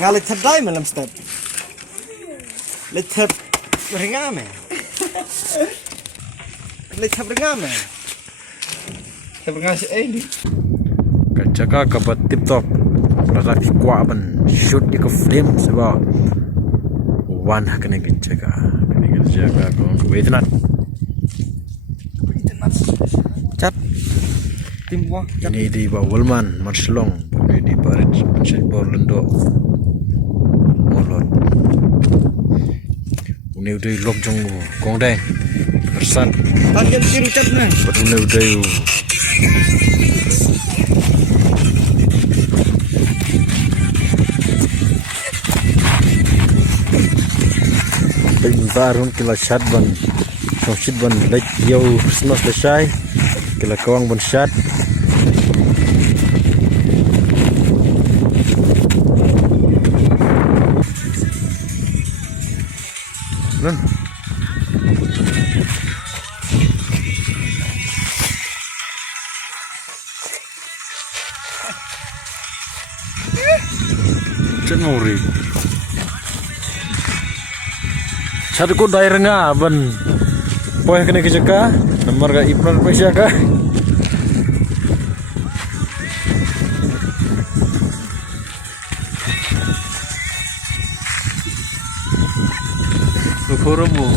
Ngalit terdai malam step. Letep ringame. Letep ringame. Terbengas ini. Kajaga kabat tip top. Berarti kuaban shoot di ke frame sebab wan kena jaga. Kena jaga kau wait not. Cat. Tim wah. Ini di Bawulman, Marselong, ini di Parit, Borlendo, Molot. Ini udah lok jong kongdeng, bersat. Target kiri cat nih. Ini udah yuk. Bentar, kila shot ban, shot ban, like jauh semua selesai. Kila kawang ban shot. Nun. Cek nguri. Satu ko daerah nga ban. Poy kena kejaka, nomor ka ipran pa siya ka. Lukuro mo.